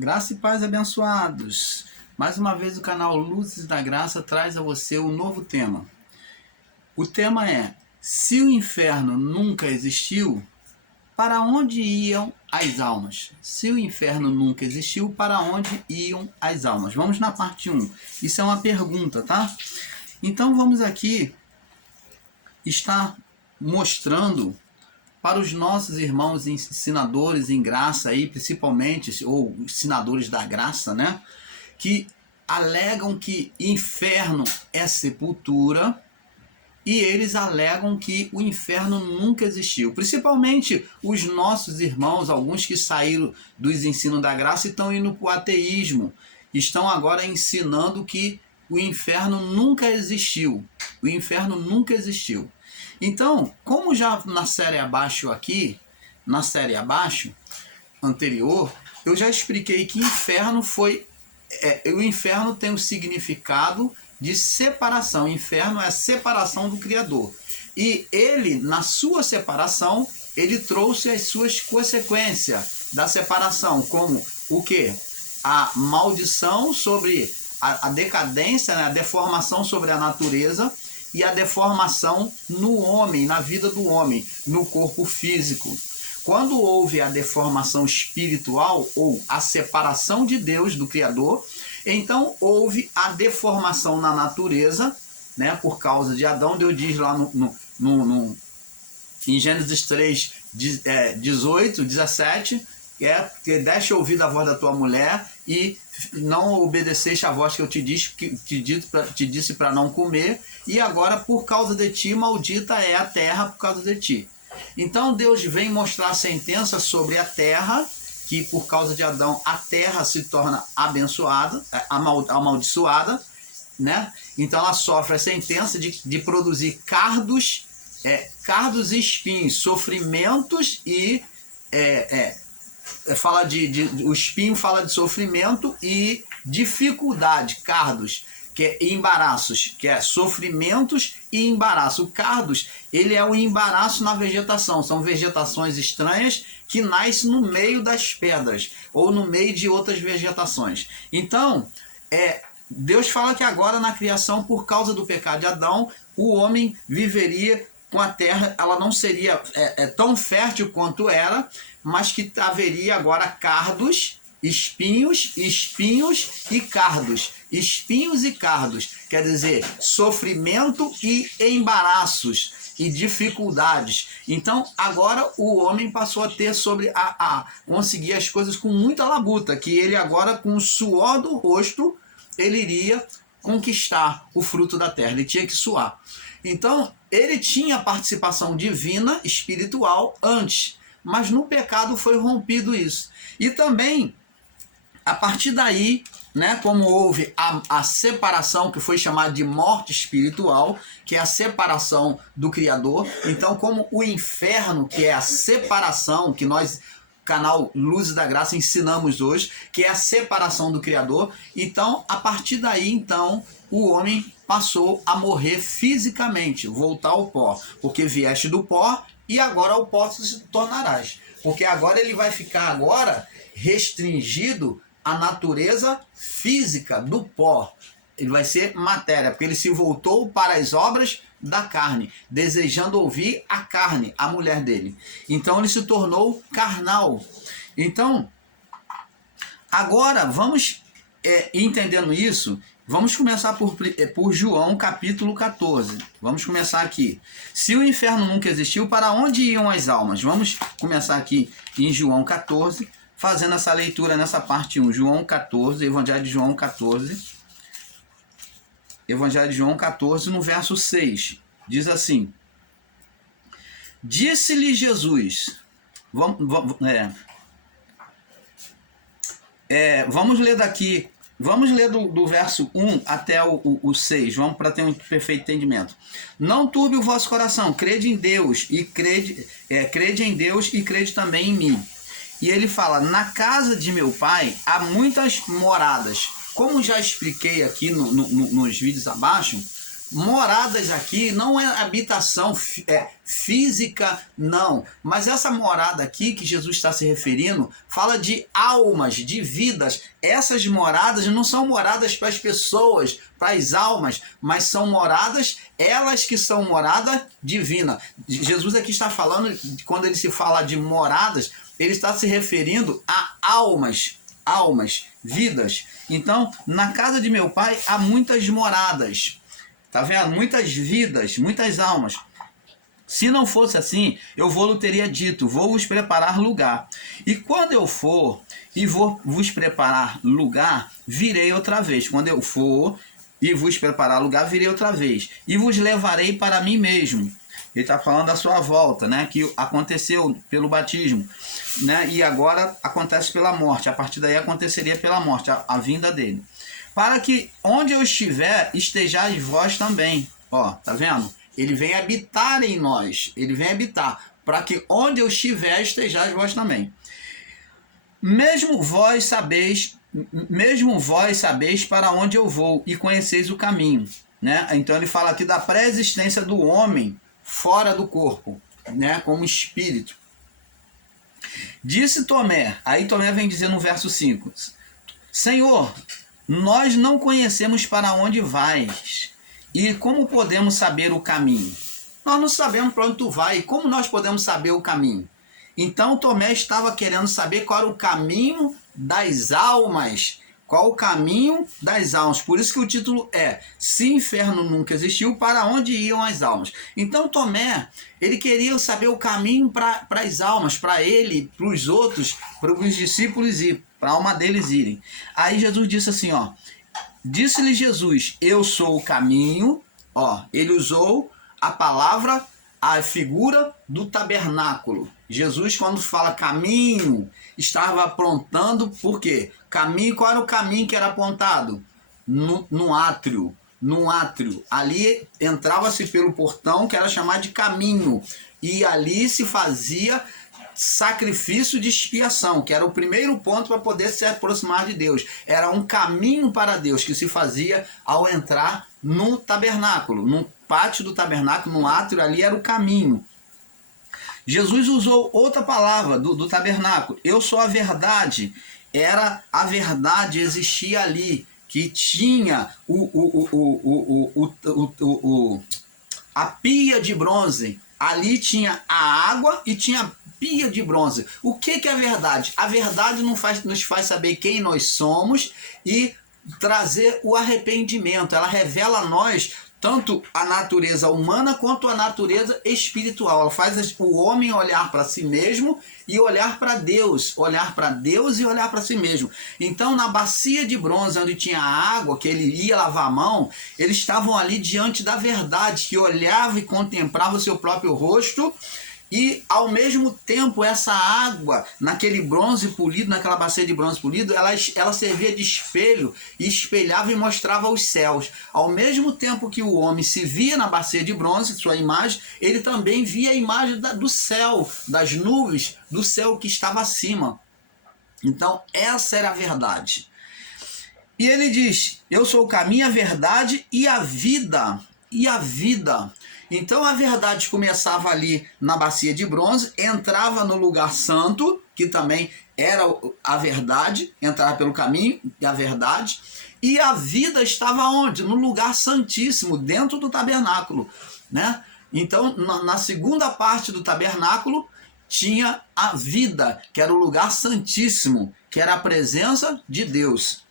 Graça e paz, abençoados. Mais uma vez o canal Luzes da Graça traz a você um novo tema. O tema é: se o inferno nunca existiu, para onde iam as almas? Se o inferno nunca existiu, para onde iam as almas? Vamos na parte 1. Isso é uma pergunta, tá? Então vamos aqui estar mostrando para os nossos irmãos ensinadores em graça aí, principalmente, ou ensinadores da graça, né? Que alegam que inferno é sepultura e eles alegam que o inferno nunca existiu. Principalmente os nossos irmãos, alguns que saíram dos ensinos da graça e estão indo para o ateísmo. Estão agora ensinando que o inferno nunca existiu. O inferno nunca existiu. Então, como já na série abaixo aqui, na série abaixo, anterior, eu já expliquei que inferno foi... o inferno tem o significado de separação. O inferno é a separação do Criador. E ele, na sua separação, ele trouxe as suas consequências da separação, como o quê? A maldição sobre a decadência, né? A deformação sobre a natureza, e a deformação no homem, na vida do homem, no corpo físico. Quando houve a deformação espiritual, ou a separação de Deus, do Criador, então houve a deformação na natureza, né, por causa de Adão. Deus diz lá em Gênesis 3, 18, 17, que deixa ouvir a voz da tua mulher e não obedeceste a voz que eu te disse para não comer, e agora por causa de ti maldita é a terra por causa de ti. Então Deus vem mostrar a sentença sobre a terra, que por causa de Adão a terra se torna abençoada, amaldiçoada, né? Então ela sofre a sentença de produzir cardos e espinhos, sofrimentos e o espinho fala de sofrimento e dificuldade, cardos, que é embaraços, que é sofrimentos e embaraço. O cardos, ele é o embaraço na vegetação, são vegetações estranhas que nascem no meio das pedras ou no meio de outras vegetações. Então, Deus fala que agora na criação, por causa do pecado de Adão, o homem viveria com a terra, ela não seria tão fértil quanto era, mas que haveria agora cardos, espinhos e cardos. Espinhos e cardos, quer dizer, sofrimento e embaraços e dificuldades. Então, agora o homem passou a ter a conseguir as coisas com muita labuta, que ele agora, com o suor do rosto, ele iria conquistar o fruto da terra, ele tinha que suar. Então, ele tinha participação divina, espiritual, antes, mas no pecado foi rompido isso. E também, a partir daí, né, como houve a separação, que foi chamada de morte espiritual, que é a separação do Criador, então como o inferno, que é a separação, que nós, canal Luzes da Graça, ensinamos hoje, que é a separação do Criador, então, a partir daí, então, o homem passou a morrer fisicamente, voltar ao pó, porque vieste do pó e agora ao pó se tornarás. Porque agora ele vai ficar agora restringido à natureza física do pó. Ele vai ser matéria, porque ele se voltou para as obras da carne, desejando ouvir a carne, a mulher dele. Então ele se tornou carnal. Então, agora vamos entendendo isso. Vamos começar por João capítulo 14. Vamos começar aqui. Se o inferno nunca existiu, para onde iam as almas? Vamos começar aqui em João 14, fazendo essa leitura nessa parte 1. João 14, Evangelho de João 14. Evangelho de João 14, no verso 6. Diz assim: disse-lhe Jesus... Vamos ler daqui... Vamos ler do verso 1 até o 6, vamos para ter um perfeito entendimento. Não turbe o vosso coração, crede em Deus e crede em Deus e crede também em mim. E ele fala: na casa de meu pai há muitas moradas. Como já expliquei aqui nos vídeos abaixo, moradas aqui não é habitação física, não. Mas essa morada aqui que Jesus está se referindo, fala de almas, de vidas. Essas moradas não são moradas para as pessoas, para as almas, mas são moradas, elas que são morada divina. Jesus aqui está falando, quando ele se fala de moradas, ele está se referindo a almas, vidas. Então, na casa de meu pai há muitas moradas. Tá vendo? Muitas vidas, muitas almas. Se não fosse assim, eu vou-lhe teria dito, vou vos preparar lugar. E quando eu for e vou vos preparar lugar, virei outra vez. Quando eu for e vos preparar lugar, virei outra vez. E vos levarei para mim mesmo. Ele está falando da sua volta, né? Que aconteceu pelo batismo, né? E agora acontece pela morte. A partir daí aconteceria pela morte, a vinda dele. Para que onde eu estiver, estejais vós também. Ó, tá vendo? Ele vem habitar em nós. Ele vem habitar. Para que onde eu estiver, estejais vós também. Mesmo vós sabeis para onde eu vou e conheceis o caminho. Né? Então ele fala aqui da pré-existência do homem fora do corpo, né? Como espírito. Disse Tomé, aí Tomé vem dizer no verso 5, Senhor, nós não conhecemos para onde vais, e como podemos saber o caminho? Nós não sabemos para onde tu vai, e como nós podemos saber o caminho? Então Tomé estava querendo saber qual era o caminho das almas. Qual o caminho das almas? Por isso que o título é Se Inferno Nunca Existiu, para onde iam as almas? Então Tomé, ele queria saber o caminho para as almas, para ele, para os outros, para os discípulos e para a alma deles irem. Aí Jesus disse assim, ó, disse-lhe Jesus, eu sou o caminho, ó, ele usou a palavra, a figura do tabernáculo. Jesus, quando fala caminho, estava apontando, por quê? Caminho, qual era o caminho que era apontado? No átrio. No átrio. Ali entrava-se pelo portão, que era chamado de caminho. E ali se fazia sacrifício de expiação, que era o primeiro ponto para poder se aproximar de Deus. Era um caminho para Deus que se fazia ao entrar no tabernáculo, no pátio do tabernáculo, no átrio, ali era o caminho. Jesus usou outra palavra do tabernáculo. Eu sou a verdade. Era a verdade, existia ali, que tinha a pia de bronze. Ali tinha a água e tinha pia de bronze. O que é a verdade? A verdade nos faz saber quem nós somos e trazer o arrependimento. Ela revela a nós tanto a natureza humana quanto a natureza espiritual. Ela faz o homem olhar para si mesmo e olhar para Deus. Olhar para Deus e olhar para si mesmo. Então, na bacia de bronze, onde tinha a água, que ele ia lavar a mão, eles estavam ali diante da verdade, que olhava e contemplava o seu próprio rosto. E, ao mesmo tempo, essa água, naquele bronze polido, naquela bacia de bronze polido, ela servia de espelho e espelhava e mostrava os céus. Ao mesmo tempo que o homem se via na bacia de bronze, sua imagem, ele também via a imagem do céu, das nuvens, do céu que estava acima. Então, essa era a verdade. E ele diz, eu sou o caminho, a verdade e a vida. E a vida. Então a verdade começava ali na bacia de bronze, entrava no lugar santo, que também era a verdade, entrava pelo caminho e a verdade, e a vida estava onde? No lugar santíssimo, dentro do tabernáculo, né? Então na segunda parte do tabernáculo tinha a vida, que era o lugar santíssimo, que era a presença de Deus.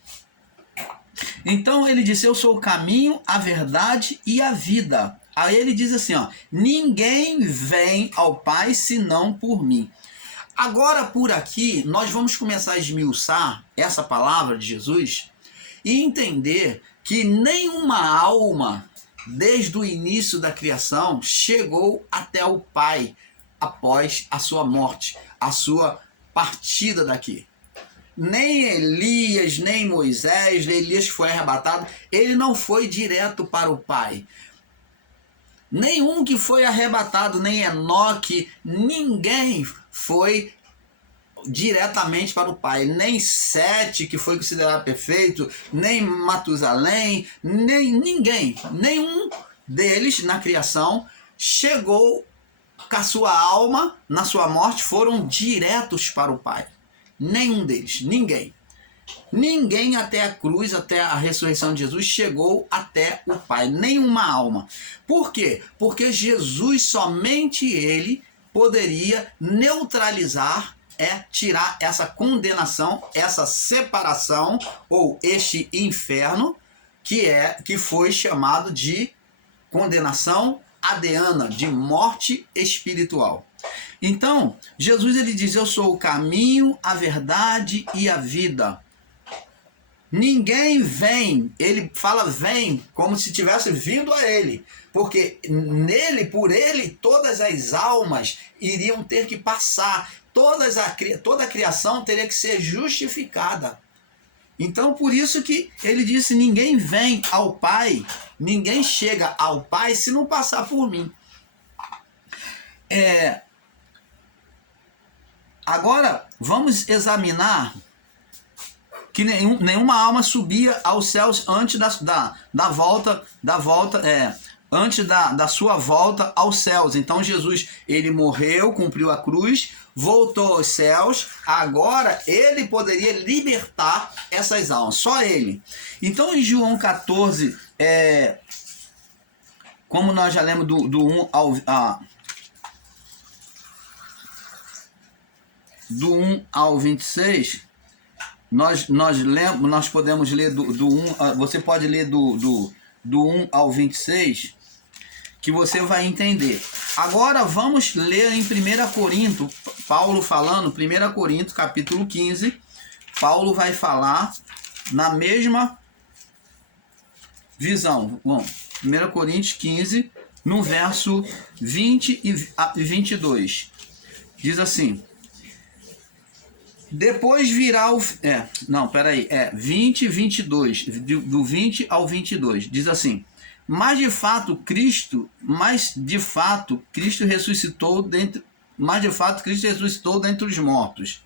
Então ele disse, eu sou o caminho, a verdade e a vida. Aí ele diz assim, ó, ninguém vem ao Pai senão por mim. Agora por aqui nós vamos começar a esmiuçar essa palavra de Jesus e entender que nenhuma alma, desde o início da criação, chegou até o Pai após a sua morte, a sua partida daqui. Nem Elias, nem Moisés, nem Elias que foi arrebatado, ele não foi direto para o Pai. Nenhum que foi arrebatado, nem Enoque, ninguém foi diretamente para o Pai. Nem Sete, que foi considerado perfeito, nem Matusalém, nem ninguém. Nenhum deles na criação chegou com a sua alma, na sua morte, foram diretos para o Pai. Nenhum deles, ninguém. Ninguém até a cruz, até a ressurreição de Jesus, chegou até o Pai. Nenhuma alma. Por quê? Porque Jesus, somente Ele, poderia neutralizar, tirar essa condenação, essa separação, ou este inferno, que foi chamado de condenação adeana, de morte espiritual. Então, Jesus ele diz: eu sou o caminho, a verdade e a vida. Ninguém vem, ele fala vem como se tivesse vindo a ele, porque nele, por ele, todas as almas iriam ter que passar, toda a criação teria que ser justificada. Então, por isso que ele disse: ninguém vem ao Pai, ninguém chega ao Pai se não passar por mim. Agora, vamos examinar que nenhuma alma subia aos céus antes antes da sua volta aos céus. Então Jesus, ele morreu, cumpriu a cruz, voltou aos céus, agora ele poderia libertar essas almas, só ele. Então em João 14, como nós já lemos do 1 ao 26, nós podemos ler do 1, você pode ler do 1 ao 26, que você vai entender. Agora vamos ler em 1 Corinto, Paulo falando, 1 Corinto capítulo 15, Paulo vai falar na mesma visão. Bom, 1 Coríntios 15, no verso 20 e 22, diz assim: depois virá o... 20 e 22, do 20 ao 22, diz assim: mas de fato Cristo ressuscitou dentre os mortos,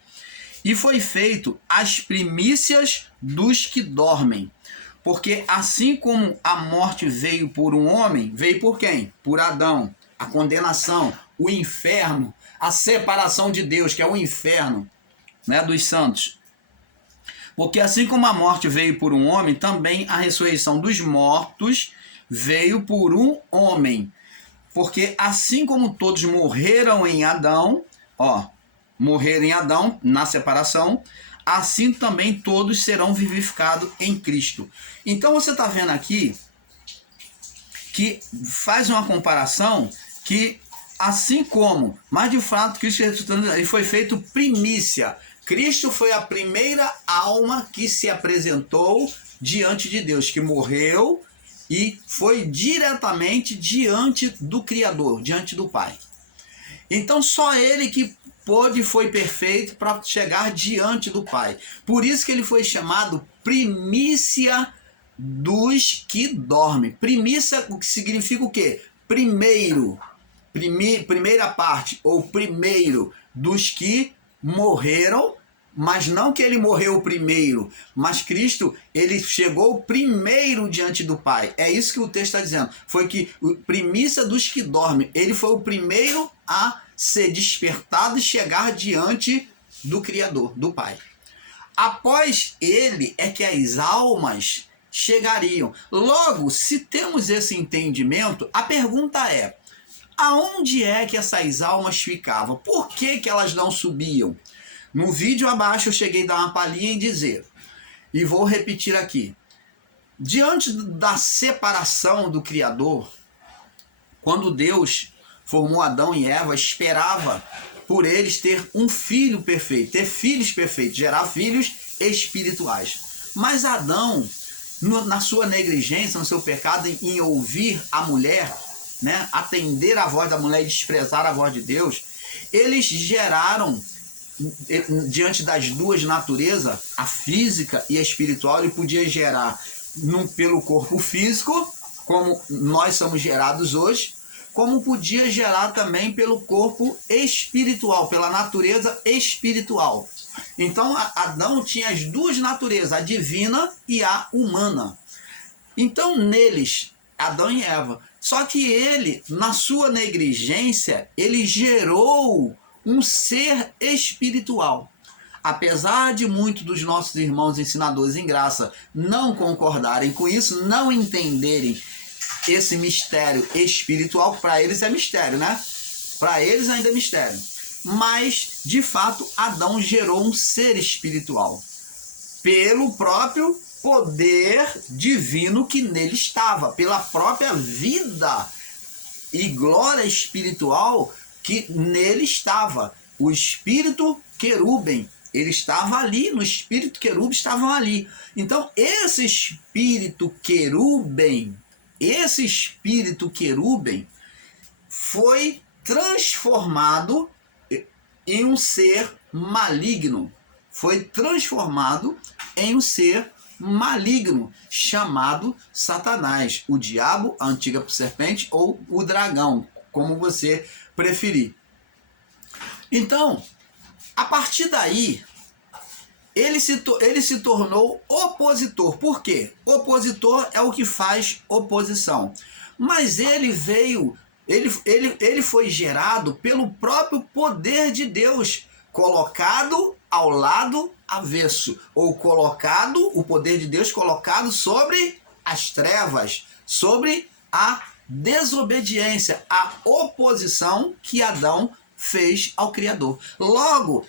e foi feito as primícias dos que dormem. Porque assim como a morte veio por um homem, veio por quem? Por Adão. A condenação, o inferno, a separação de Deus, que é o inferno, né, dos santos. Porque assim como a morte veio por um homem, também a ressurreição dos mortos veio por um homem. Porque assim como todos morreram em Adão, morreram em Adão na separação, assim também todos serão vivificados em Cristo. Então você está vendo aqui que faz uma comparação que assim como, mas de fato Cristo ele foi feito primícia. Cristo foi a primeira alma que se apresentou diante de Deus, que morreu e foi diretamente diante do Criador, diante do Pai. Então só ele que foi perfeito para chegar diante do Pai. Por isso que ele foi chamado primícia dos que dormem. Primícia, o que significa o quê? Primeiro. Primeira parte, ou primeiro dos que morreram, mas não que ele morreu primeiro, mas Cristo, ele chegou primeiro diante do Pai. É isso que o texto está dizendo. Foi que primícia dos que dormem. Ele foi o primeiro a ser despertado e chegar diante do Criador, do Pai. Após ele é que as almas chegariam. Logo, se temos esse entendimento, a pergunta é: aonde é que essas almas ficavam? Por que elas não subiam? No vídeo abaixo eu cheguei a dar uma palhinha e dizer, e vou repetir aqui: diante da separação do Criador, quando Deus formou Adão e Eva, esperava por eles ter um filho perfeito, ter filhos perfeitos, gerar filhos espirituais. Mas Adão, na sua negligência, no seu pecado em ouvir a mulher, né, atender a voz da mulher e desprezar a voz de Deus, eles geraram, diante das duas naturezas, a física e a espiritual, ele podia gerar pelo corpo físico, como nós somos gerados hoje, como podia gerar também pelo corpo espiritual, pela natureza espiritual. Então Adão tinha as duas naturezas, a divina e a humana. Então neles, Adão e Eva. Só que ele, na sua negligência, ele gerou um ser espiritual. Apesar de muitos dos nossos irmãos ensinadores em graça não concordarem com isso, não entenderem esse mistério espiritual, para eles é mistério, né? Para eles ainda é mistério. Mas, de fato, Adão gerou um ser espiritual pelo próprio poder divino que nele estava, pela própria vida e glória espiritual que nele estava. O espírito querubim, ele estava ali, no espírito querubim estavam ali. Então, esse espírito querubim foi transformado em um ser maligno. Foi transformado em um ser maligno, chamado Satanás, o diabo, a antiga serpente ou o dragão, como você preferir. Então, a partir daí, ele se tornou opositor. Por quê? Opositor é o que faz oposição. Mas ele foi gerado pelo próprio poder de Deus, colocado ao lado avesso, ou o poder de Deus colocado sobre as trevas, sobre a desobediência, a oposição que Adão fez ao Criador. Logo,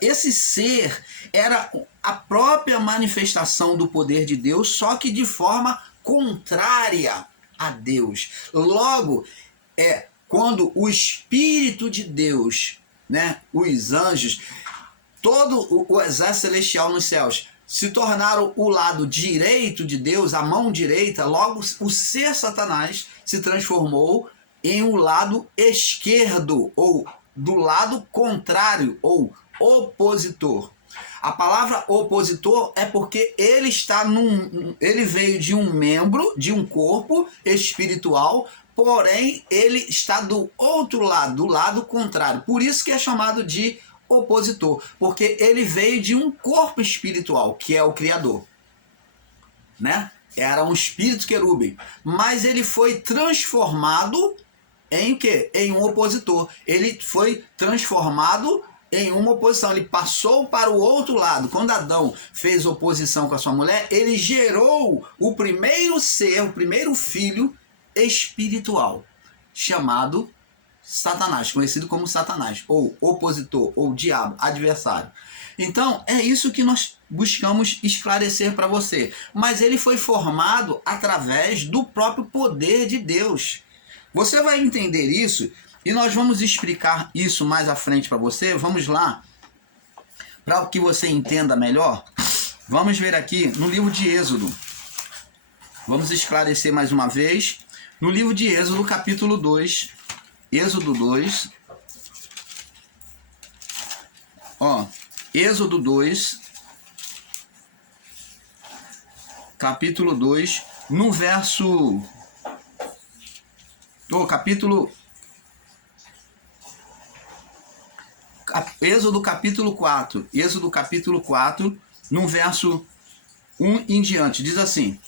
esse ser era a própria manifestação do poder de Deus, só que de forma contrária a Deus. Logo, quando o Espírito de Deus, né, os anjos, todo o exército celestial nos céus, se tornaram o lado direito de Deus, a mão direita, logo o ser Satanás se transformou em um lado esquerdo, ou do lado contrário, ou opositor. A palavra opositor é porque ele veio de um membro, de um corpo espiritual, porém ele está do outro lado, do lado contrário. Por isso que é chamado de opositor, porque ele veio de um corpo espiritual, que é o Criador, né? Era um espírito querubim, mas ele foi transformado em quê? Em um opositor. Ele foi transformado em uma oposição. Ele passou para o outro lado. Quando Adão fez oposição com a sua mulher, ele gerou o primeiro ser, o primeiro filho espiritual, chamado Satanás, conhecido como Satanás, ou opositor, ou diabo, adversário. Então, é isso que nós buscamos esclarecer para você. Mas ele foi formado através do próprio poder de Deus. Você vai entender isso e nós vamos explicar isso mais à frente para você. Vamos lá, para que você entenda melhor. Vamos ver aqui no livro de Êxodo. Vamos esclarecer mais uma vez. No livro de Êxodo, capítulo 2. Êxodo 2. Êxodo 2. Capítulo 2. No verso... Êxodo capítulo 4. Êxodo capítulo 4, no verso 1 em diante. Diz assim: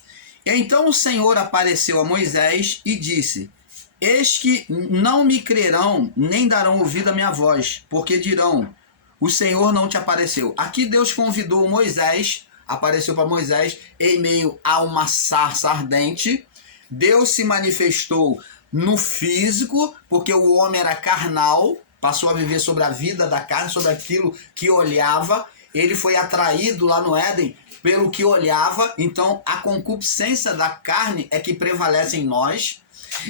Então o Senhor apareceu a Moisés e disse: Eis que não me crerão, nem darão ouvido à minha voz, porque dirão: o Senhor não te apareceu. Aqui Deus convidou Moisés, apareceu para Moisés em meio a uma sarça ardente. Deus se manifestou no físico, porque o homem era carnal, passou a viver sobre a vida da carne, sobre aquilo que olhava. Ele foi atraído lá no Éden pelo que olhava. Então, a concupiscência da carne é que prevalece em nós.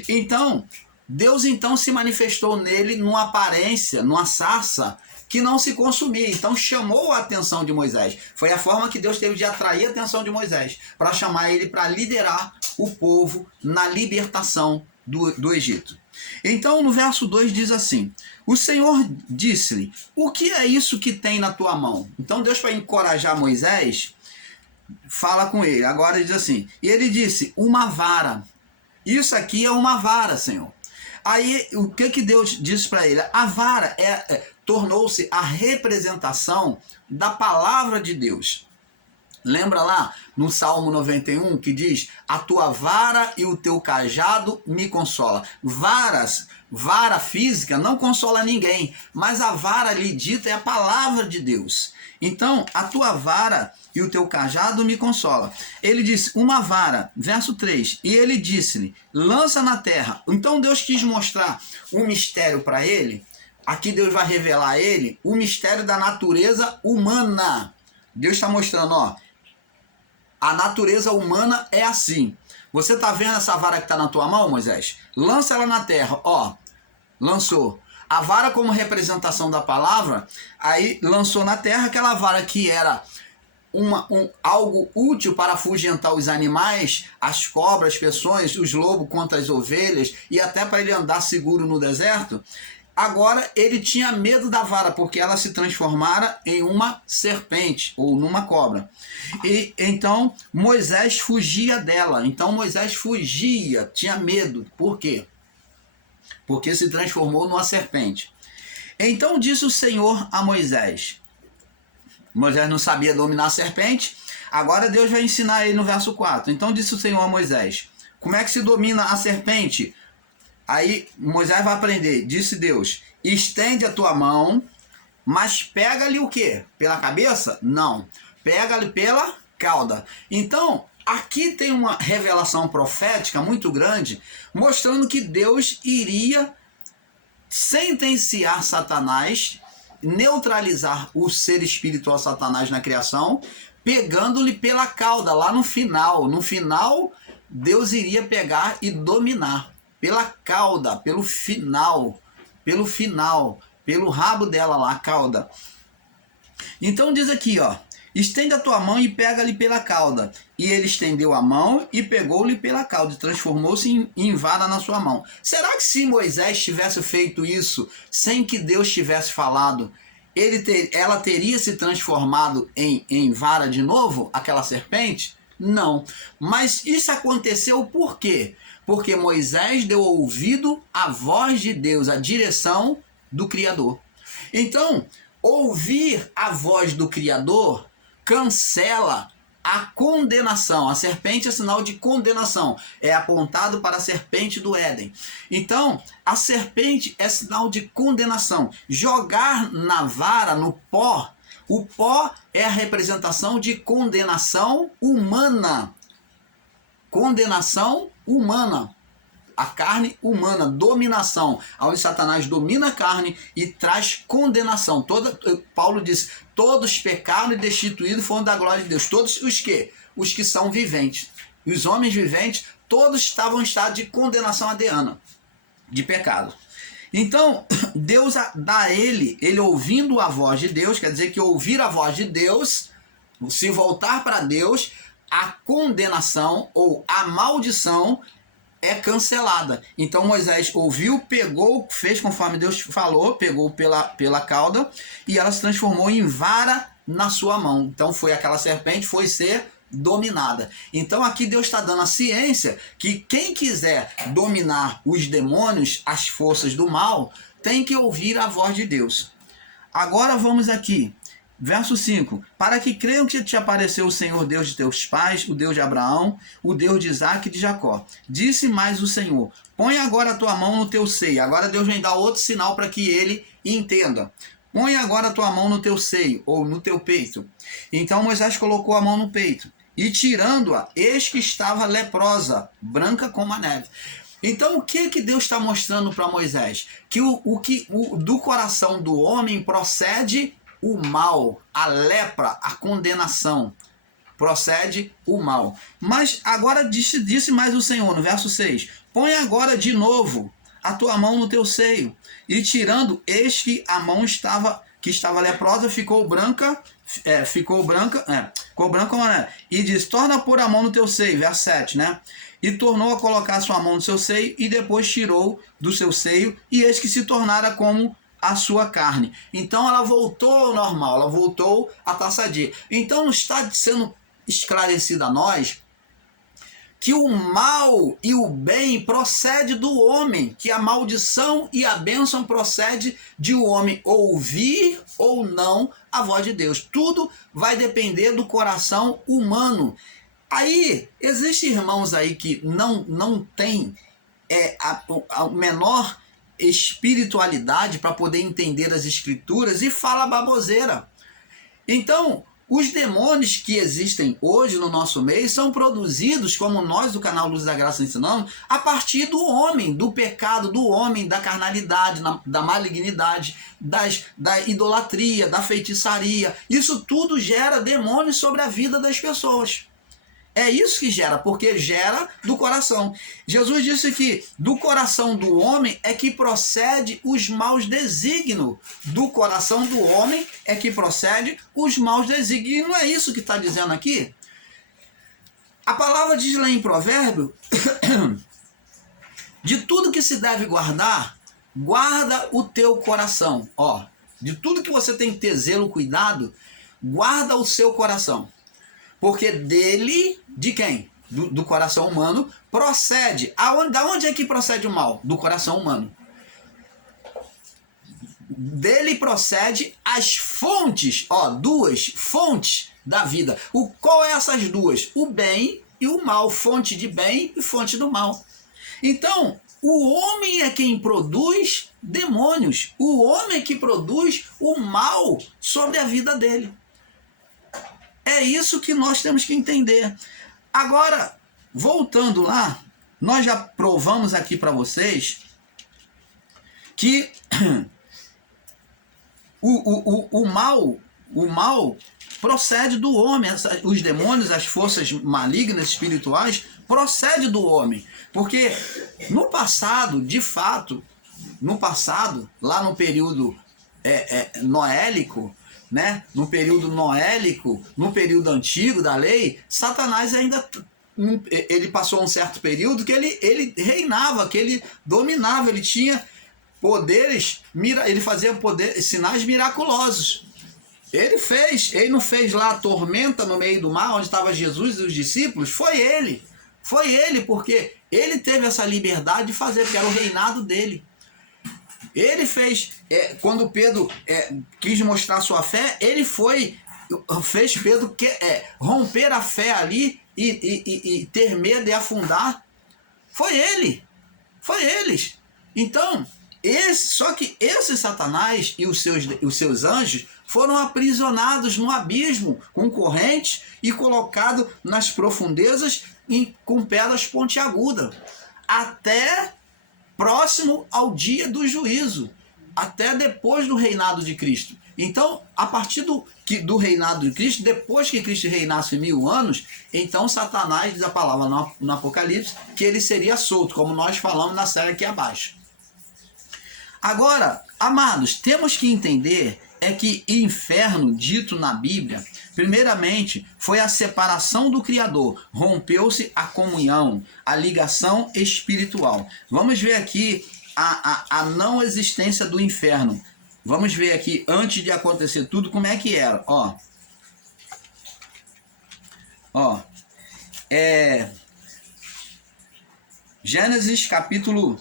Então, Deus se manifestou nele numa aparência, numa sarça que não se consumia. Então, chamou a atenção de Moisés. Foi a forma que Deus teve de atrair a atenção de Moisés, para chamar ele para liderar o povo na libertação do Egito. Então, no verso 2 diz assim: o Senhor disse-lhe: o que é isso que tem na tua mão? Então, Deus, para encorajar Moisés, fala com ele. Agora ele diz assim, e ele disse: uma vara. Isso aqui é uma vara, Senhor. Aí, o que Deus disse para ele? A vara tornou-se a representação da palavra de Deus. Lembra lá no Salmo 91 que diz: a tua vara e o teu cajado me consola. Vara física não consola ninguém, mas a vara ali dita é a palavra de Deus. Então, a tua vara e o teu cajado me consola. Ele disse, uma vara, verso 3, e ele disse-lhe, lança na terra. Então Deus quis mostrar um mistério para ele. Aqui Deus vai revelar a ele o mistério da natureza humana. Deus está mostrando, ó, a natureza humana é assim. Você está vendo essa vara que está na tua mão, Moisés? Lança ela na terra, ó, lançou. A vara como representação da palavra, aí lançou na terra aquela vara que era algo útil para afugentar os animais, as cobras, as peçonhas, os lobos contra as ovelhas e até para ele andar seguro no deserto. Agora ele tinha medo da vara porque ela se transformara em uma serpente ou numa cobra. E então Moisés fugia dela. Então Moisés fugia, tinha medo. Por quê? Porque se transformou numa serpente. Então disse o Senhor a Moisés. Moisés não sabia dominar a serpente. Agora Deus vai ensinar ele no verso 4. Então disse o Senhor a Moisés. Como é que se domina a serpente? Aí Moisés vai aprender, disse Deus, estende a tua mão, mas pega-lhe o quê? Pela cabeça? Não, pega-lhe pela cauda. Então, aqui tem uma revelação profética muito grande, mostrando que Deus iria sentenciar Satanás, neutralizar o ser espiritual Satanás na criação, pegando-lhe pela cauda, lá no final. No final, Deus iria pegar e dominar. Pela cauda, pelo final, pelo rabo dela lá, a cauda. Então diz aqui, ó, estende a tua mão e pega-lhe pela cauda. E ele estendeu a mão e pegou-lhe pela cauda e transformou-se em vara na sua mão. Será que se Moisés tivesse feito isso sem que Deus tivesse falado, ela teria se transformado em vara de novo, aquela serpente? Não. Mas isso aconteceu por quê? Porque Moisés deu ouvido à voz de Deus, à direção do Criador. Então, ouvir a voz do Criador cancela a condenação. A serpente é sinal de condenação. É apontado para a serpente do Éden. Então, a serpente é sinal de condenação. Jogar na vara, no pó, o pó é a representação de condenação humana. Condenação humana, a carne humana, dominação, onde Satanás domina a carne e traz condenação. Paulo diz, todos pecaram e destituídos foram da glória de Deus. Todos os que? Os que são viventes. E os homens viventes, todos estavam em estado de condenação adeana, de pecado. Então, Deus dá a ele ouvindo a voz de Deus, quer dizer que ouvir a voz de Deus, se voltar para Deus, a condenação ou a maldição é cancelada. Então Moisés ouviu, pegou, fez conforme Deus falou, pegou pela cauda e ela se transformou em vara na sua mão. Então aquela serpente foi ser dominada. Então aqui Deus está dando a ciência que quem quiser dominar os demônios, as forças do mal, tem que ouvir a voz de Deus. Agora vamos aqui. Verso 5, para que creiam que te apareceu o Senhor Deus de teus pais, o Deus de Abraão, o Deus de Isaque e de Jacó. Disse mais o Senhor, põe agora a tua mão no teu seio. Agora Deus vem dar outro sinal para que ele entenda. Põe agora a tua mão no teu seio, ou no teu peito. Então Moisés colocou a mão no peito, e tirando-a, eis que estava leprosa, branca como a neve. Então o que Deus está mostrando para Moisés? Que do coração do homem procede o mal, a lepra, a condenação, procede o mal. Mas agora disse mais o Senhor, no verso 6, põe agora de novo a tua mão no teu seio, e tirando, eis que a mão que estava leprosa, ficou branca, né? E diz, torna a pôr a mão no teu seio, verso 7, né? E tornou a colocar a sua mão no seu seio, e depois tirou do seu seio, e eis que se tornara como a sua carne. Então ela voltou ao normal, ela voltou à taça sadia. Então não está sendo esclarecido a nós que o mal e o bem procede do homem, que a maldição e a bênção procede de o homem ouvir ou não a voz de Deus. Tudo vai depender do coração humano. Aí, existem irmãos aí que não têm a menor espiritualidade para poder entender as escrituras e fala baboseira. Então, os demônios que existem hoje no nosso meio são produzidos, como nós do canal Luz da Graça ensinamos, a partir do homem, do pecado do homem, da carnalidade, da malignidade, da idolatria, da feitiçaria. Isso tudo gera demônios sobre a vida das pessoas. É isso que gera, porque gera do coração. Jesus disse que do coração do homem é que procede os maus desígnios. Do coração do homem é que procede os maus desígnios. Não é isso que está dizendo aqui? A palavra diz lá em Provérbio, de tudo que se deve guardar, guarda o teu coração. Ó, de tudo que você tem que ter zelo, cuidado, guarda o seu coração. Porque dele, de quem? Do coração humano, procede. Da onde é que procede o mal? Do coração humano. Dele procede as fontes, duas fontes da vida. Qual é essas duas? O bem e o mal. Fonte de bem e fonte do mal. Então, o homem é quem produz demônios. O homem é que produz o mal sobre a vida dele. É isso que nós temos que entender. Agora, voltando lá, nós já provamos aqui para vocês que o mal procede do homem. Os demônios, as forças malignas espirituais, procedem do homem. Porque no passado, de fato, lá no período noélico, né? No período noélico, no período antigo da lei, Satanás ainda ele passou um certo período que ele reinava, que ele dominava, ele tinha poderes, ele fazia sinais miraculosos. Ele não fez lá a tormenta no meio do mar, onde estava Jesus e os discípulos, foi ele, porque ele teve essa liberdade de fazer, porque era o reinado dele. Ele fez, quando Pedro quis mostrar sua fé, ele fez Pedro romper a fé ali e ter medo e afundar. Foi eles. Então, só que esse Satanás e os seus anjos foram aprisionados no abismo com correntes e colocados nas profundezas com pedras pontiagudas, até próximo ao dia do juízo, até depois do reinado de Cristo. Então, a partir do reinado de Cristo, depois que Cristo reinasse 1000 anos, então Satanás, diz a palavra no Apocalipse, que ele seria solto, como nós falamos na série aqui abaixo. Agora, amados, temos que entender que inferno, dito na Bíblia, primeiramente foi a separação do Criador, rompeu-se a comunhão, a ligação espiritual. Vamos ver aqui a não existência do inferno. Vamos ver aqui, antes de acontecer tudo, como é que era. Gênesis capítulo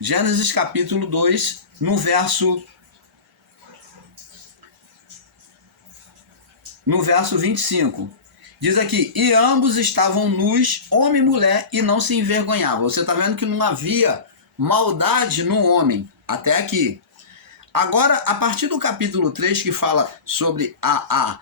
2, no verso 25. Diz aqui, e ambos estavam nus, homem e mulher, e não se envergonhavam. Você está vendo que não havia maldade no homem, até aqui. Agora, a partir do capítulo 3, que fala sobre a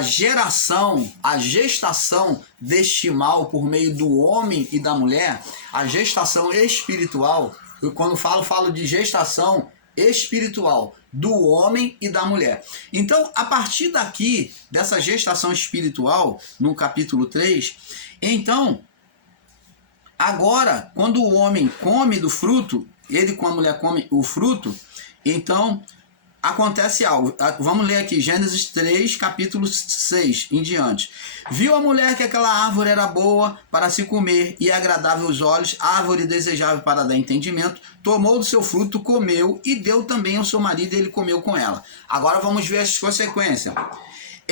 geração, a gestação deste mal por meio do homem e da mulher, a gestação espiritual, eu quando falo de gestação espiritual do homem e da mulher. Então, a partir daqui, dessa gestação espiritual, no capítulo 3, então, agora, quando o homem come do fruto, ele com a mulher come o fruto, então acontece algo. Vamos ler aqui, Gênesis 3, capítulo 6 em diante. Viu a mulher que aquela árvore era boa para se comer e agradável aos olhos, árvore desejável para dar entendimento, tomou do seu fruto, comeu e deu também ao seu marido e ele comeu com ela. Agora vamos ver as consequências.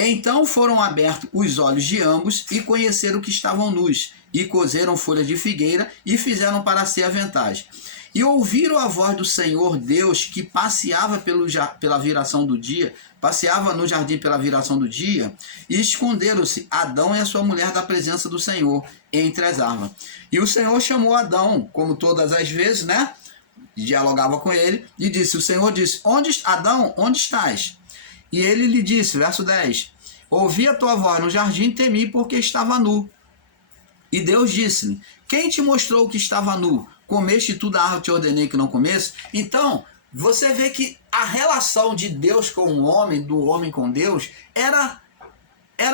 Então foram abertos os olhos de ambos e conheceram que estavam nus, e coseram folhas de figueira e fizeram para si aventais. E ouviram a voz do Senhor Deus que passeava pela viração do dia, passeava no jardim pela viração do dia, e esconderam-se Adão e a sua mulher da presença do Senhor entre as árvores. E o Senhor chamou Adão, como todas as vezes, né? Dialogava com ele e disse, o Senhor disse, Adão, onde estás? E ele lhe disse, verso 10, ouvi a tua voz no jardim e temi porque estava nu. E Deus disse-lhe, quem te mostrou que estava nu? Comeste tudo a árvore que te ordenei que não comesse? Então, você vê que a relação de Deus com o homem, do homem com Deus, era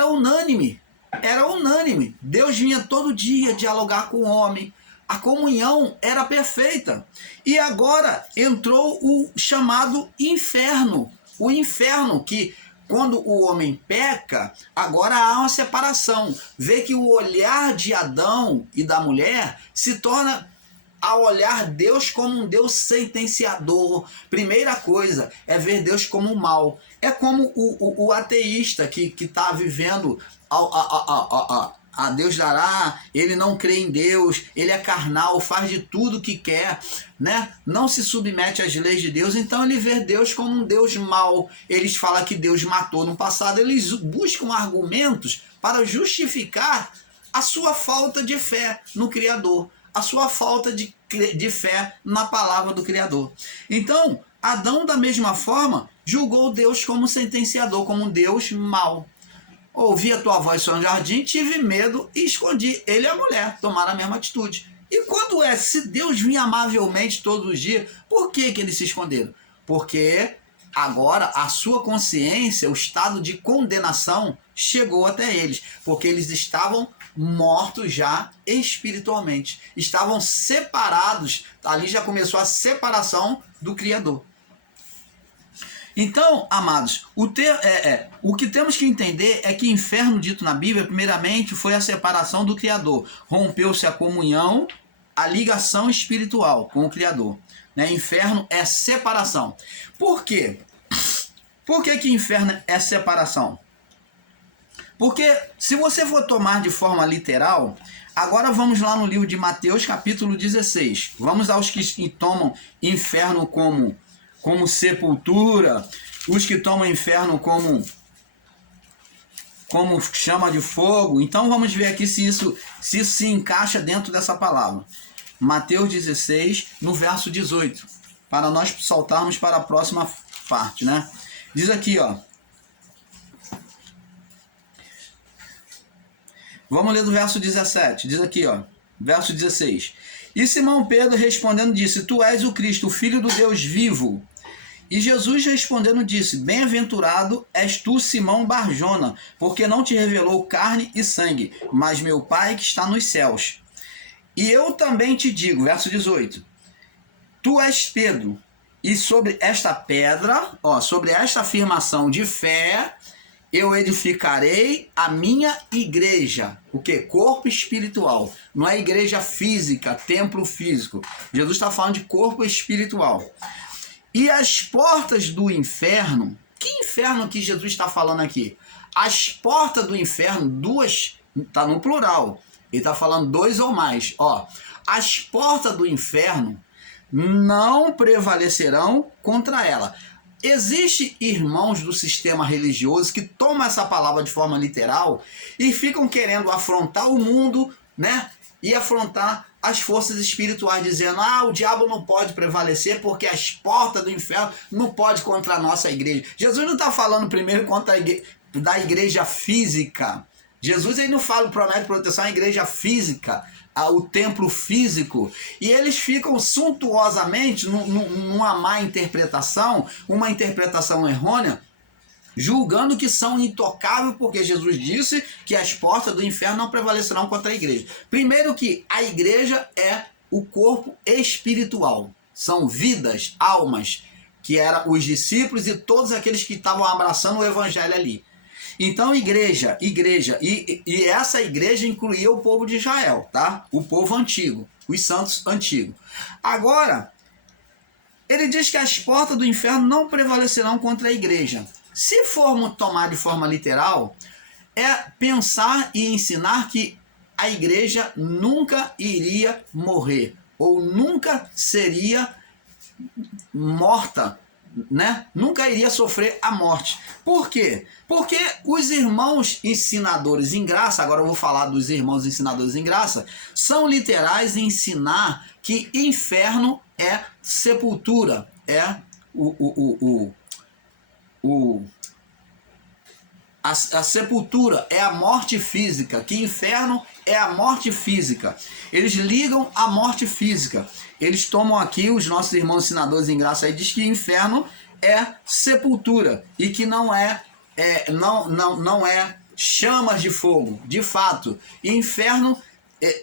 unânime. Era unânime. Deus vinha todo dia dialogar com o homem. A comunhão era perfeita. E agora entrou o chamado inferno. O inferno que, quando o homem peca, agora há uma separação. Vê que o olhar de Adão e da mulher se torna a olhar Deus como um Deus sentenciador. Primeira coisa é ver Deus como o mal. É como o ateísta que está vivendo a Deus dará, ele não crê em Deus, ele é carnal, faz de tudo que quer, né? Não se submete às leis de Deus, então ele vê Deus como um Deus mau. Eles falam que Deus matou no passado, eles buscam argumentos para justificar a sua falta de fé no Criador, a sua falta de fé na palavra do Criador. Então, Adão, da mesma forma, julgou Deus como sentenciador, como um Deus mau. Ouvi a tua voz no jardim, tive medo e escondi. Ele e a mulher tomaram a mesma atitude. E quando se Deus vinha amavelmente todos os dias, por que eles se esconderam? Porque agora a sua consciência, o estado de condenação, chegou até eles. Porque eles estavam mortos já espiritualmente. Estavam separados. Ali já começou a separação do Criador. Então, amados, o que temos que entender é que inferno dito na Bíblia, primeiramente, foi a separação do Criador. Rompeu-se a comunhão, a ligação espiritual com o Criador. Né? Inferno é separação. Por quê? Por que inferno é separação? Porque se você for tomar de forma literal, agora vamos lá no livro de Mateus, capítulo 16. Vamos aos que tomam inferno como sepultura, os que tomam inferno como chama de fogo. Então vamos ver aqui se isso se encaixa dentro dessa palavra. Mateus 16, no verso 18, para nós saltarmos para a próxima parte, né? Diz aqui, ó. Vamos ler do verso 17. Diz aqui, ó. Verso 16. E Simão Pedro respondendo disse, tu és o Cristo, o Filho do Deus vivo. E Jesus respondendo disse, bem-aventurado és tu, Simão Barjona, porque não te revelou carne e sangue, mas meu Pai que está nos céus. E eu também te digo, verso 18, tu és Pedro, e sobre esta pedra, sobre esta afirmação de fé, eu edificarei a minha igreja. O que? Corpo espiritual. Não é igreja física, templo físico. Jesus está falando de corpo espiritual. E as portas do inferno, que inferno que Jesus está falando aqui? As portas do inferno, duas, está no plural. Ele está falando dois ou mais. As portas do inferno não prevalecerão contra ela. Existem irmãos do sistema religioso que tomam essa palavra de forma literal e ficam querendo afrontar o mundo, né? E afrontar as forças espirituais, dizendo, o diabo não pode prevalecer porque as portas do inferno não podem contra a nossa igreja. Jesus não está falando primeiro da igreja física. Jesus ele não fala, promete proteção à igreja física, ao templo físico. E eles ficam suntuosamente, numa má interpretação, uma interpretação errônea, julgando que são intocáveis, porque Jesus disse que as portas do inferno não prevalecerão contra a igreja. Primeiro que a igreja é o corpo espiritual. São vidas, almas, que eram os discípulos e todos aqueles que estavam abraçando o evangelho ali. Então, igreja, e essa igreja incluía o povo de Israel, tá? O povo antigo, os santos antigos. Agora, ele diz que as portas do inferno não prevalecerão contra a igreja. Se formos tomar de forma literal, é pensar e ensinar que a igreja nunca iria morrer, ou nunca seria morta, né? Nunca iria sofrer a morte. Por quê? Porque os irmãos ensinadores em graça, agora eu vou falar dos irmãos ensinadores em graça, são literais em ensinar que inferno é sepultura, é a sepultura, é a morte física, que inferno é a morte física. Eles ligam a morte física. Eles tomam aqui, os nossos irmãos ensinadores em graça aí, diz que inferno é sepultura e que não é chamas de fogo. De fato, inferno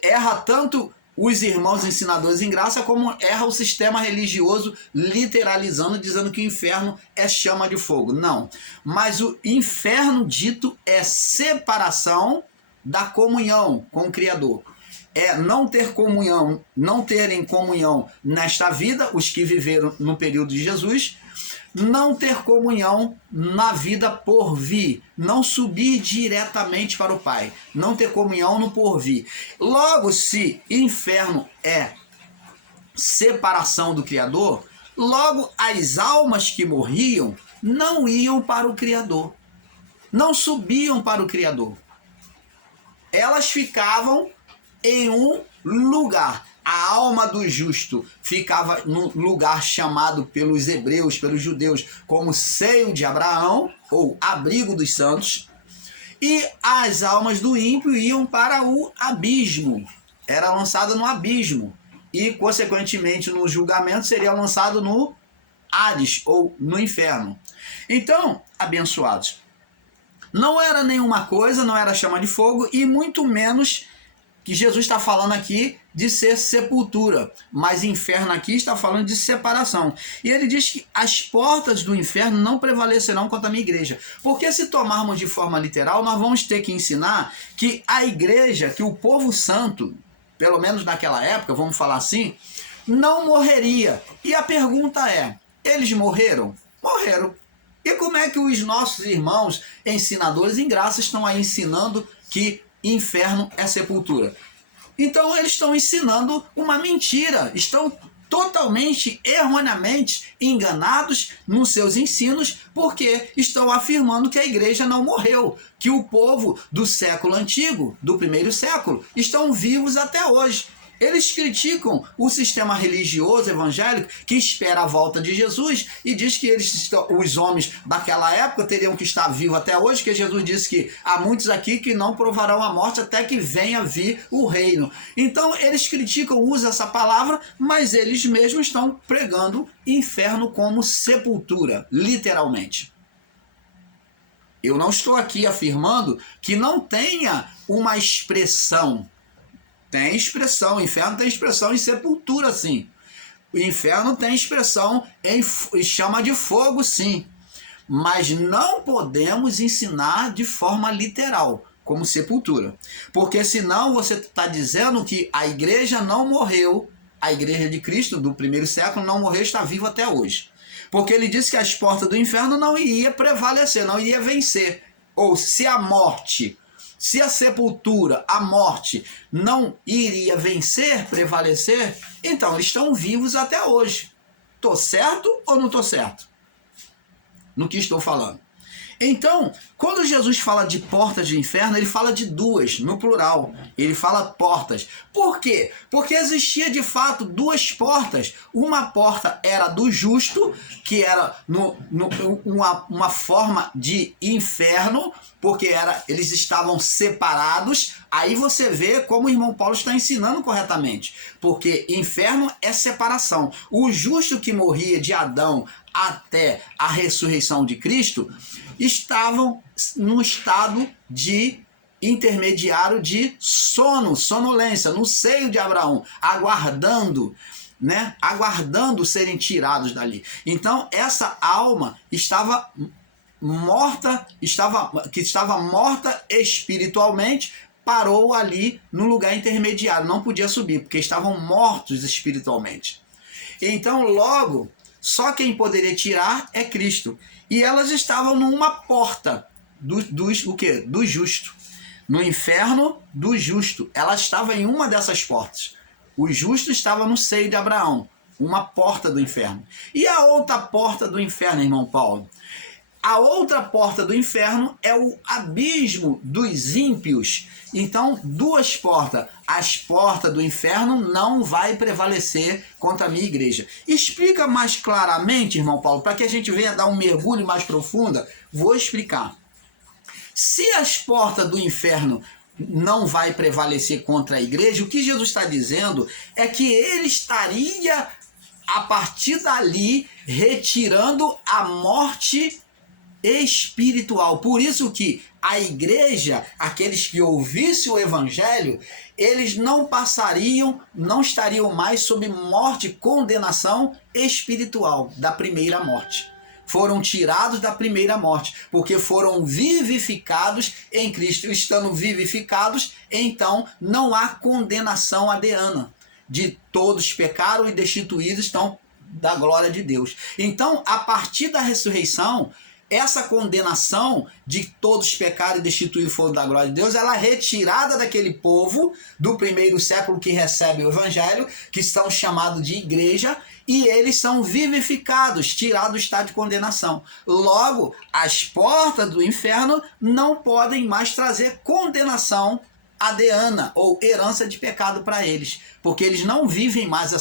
erra tanto os irmãos ensinadores em graça como erra o sistema religioso, literalizando, dizendo que o inferno é chama de fogo. Não, mas o inferno dito é separação da comunhão com o Criador. É não ter comunhão, não terem comunhão nesta vida, os que viveram no período de Jesus, não ter comunhão na vida por vir, não subir diretamente para o Pai, não ter comunhão no porvir. Logo, se inferno é separação do Criador, logo as almas que morriam não iam para o Criador, não subiam para o Criador. Elas ficavam em um lugar. A alma do justo ficava no lugar chamado pelos hebreus, pelos judeus, como seio de Abraão, ou abrigo dos santos, e as almas do ímpio iam para o abismo. Era lançada no abismo. E, consequentemente, no julgamento, seria lançado no Hades, ou no inferno. Então, abençoados, não era nenhuma coisa, não era chama de fogo, e muito menos que Jesus está falando aqui de ser sepultura, mas inferno aqui está falando de separação. E ele diz que as portas do inferno não prevalecerão contra a minha igreja. Porque se tomarmos de forma literal, nós vamos ter que ensinar que a igreja, que o povo santo, pelo menos naquela época, vamos falar assim, não morreria. E a pergunta é, eles morreram? Morreram. E como é que os nossos irmãos ensinadores em graça estão aí ensinando que inferno é sepultura? Então eles estão ensinando uma mentira, estão totalmente, erroneamente enganados nos seus ensinos, porque estão afirmando que a igreja não morreu, que o povo do século antigo, do primeiro século, estão vivos até hoje. Eles criticam o sistema religioso evangélico que espera a volta de Jesus e diz que os homens daquela época teriam que estar vivos até hoje, porque Jesus disse que há muitos aqui que não provarão a morte até que venha vir o reino. Então eles criticam, usam essa palavra, mas eles mesmos estão pregando inferno como sepultura, literalmente. Eu não estou aqui afirmando que não tenha uma expressão. Tem expressão, o inferno tem expressão em sepultura, sim. O inferno tem expressão em chama de fogo, sim. Mas não podemos ensinar de forma literal, como sepultura. Porque senão você está dizendo que a igreja não morreu, a igreja de Cristo do primeiro século não morreu, está viva até hoje. Porque ele disse que as portas do inferno não iria prevalecer, não iria vencer. Ou se a morte... Se a sepultura, a morte, não iria vencer, prevalecer, então eles estão vivos até hoje. Estou certo ou não estou certo? No que estou falando. Então, quando Jesus fala de portas de inferno, ele fala de duas, no plural. Ele fala portas. Por quê? Porque existia de fato duas portas. Uma porta era do justo, que era uma forma de inferno, porque eles estavam separados. Aí você vê como o irmão Paulo está ensinando corretamente. Porque inferno é separação. O justo que morria de Adão até a ressurreição de Cristo estavam no estado de intermediário de sono, sonolência, no seio de Abraão, aguardando, né? Aguardando serem tirados dali. Então essa alma estava morta, que estava morta espiritualmente, parou ali no lugar intermediário, não podia subir, porque estavam mortos espiritualmente. Então logo, Só quem poderia tirar é Cristo. E elas estavam numa porta do justo. No inferno do justo. Ela estava em uma dessas portas. O justo estava no seio de Abraão. Uma porta do inferno. E a outra porta do inferno, irmão Paulo? A outra porta do inferno é o abismo dos ímpios. Então, duas portas. As portas do inferno não vai prevalecer contra a minha igreja. Explica mais claramente, irmão Paulo, para que a gente venha dar um mergulho mais profundo. Vou explicar. Se as portas do inferno não vai prevalecer contra a igreja, o que Jesus está dizendo é que ele estaria, a partir dali, retirando a morte espiritual. Por isso que a igreja, aqueles que ouvissem o evangelho, eles não estariam mais sob morte, condenação espiritual da primeira morte. Foram tirados da primeira morte, porque foram vivificados em Cristo. Estando vivificados, então não há condenação adeana. De todos pecaram e destituídos estão da glória de Deus. Então, a partir da ressurreição, essa condenação de todos pecaram e destituídos foram da glória de Deus, ela é retirada daquele povo do primeiro século que recebe o evangelho, que são chamados de igreja, e eles são vivificados, tirados do estado de condenação. Logo, as portas do inferno não podem mais trazer condenação adeana ou herança de pecado para eles, porque eles não vivem mais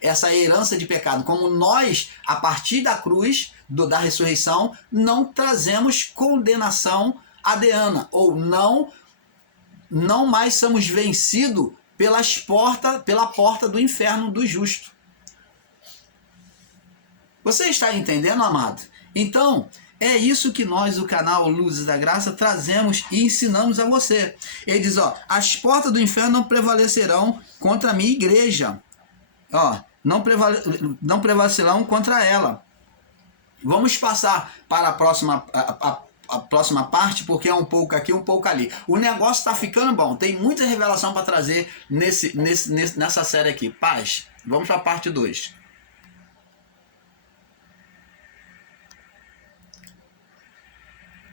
essa herança de pecado. Como nós, a partir da cruz, da ressurreição, não trazemos condenação adeana, ou não mais somos vencidos pela porta do inferno do justo. Você está entendendo, amado? Então, é isso que nós, do canal Luzes da Graça, trazemos e ensinamos a você. Ele diz, as portas do inferno não prevalecerão contra a minha igreja. Não prevalecerão contra ela. Vamos passar para a próxima parte, porque é um pouco aqui, um pouco ali. O negócio está ficando bom. Tem muita revelação para trazer nessa série aqui. Paz, vamos para a parte 2.